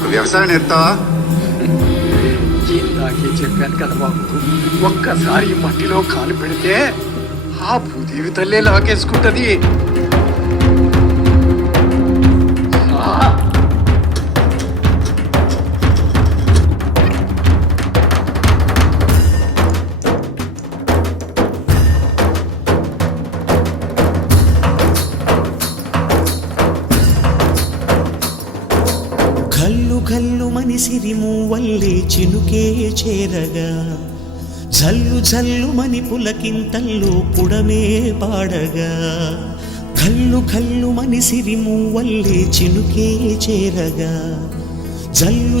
నాకు వ్యవసాయం నేర్పుతావా? ఇందాకే చెప్పాను కదా బాబు, ఒక్కసారి ఈ మట్టిలో కాలు పెడితే ఆ భూదేవి తల్లే లాగేసుకుంటది. కల్లు కల్లు మనిసిరి మూవల్లే చినుకే చేరగా, జల్లు జల్లు మని పులకింతల్లో పుడమే పాడగా. కల్లు కల్లు మనిసిరి మూవల్లే చినుకే చేరగా, జల్లు జల్లు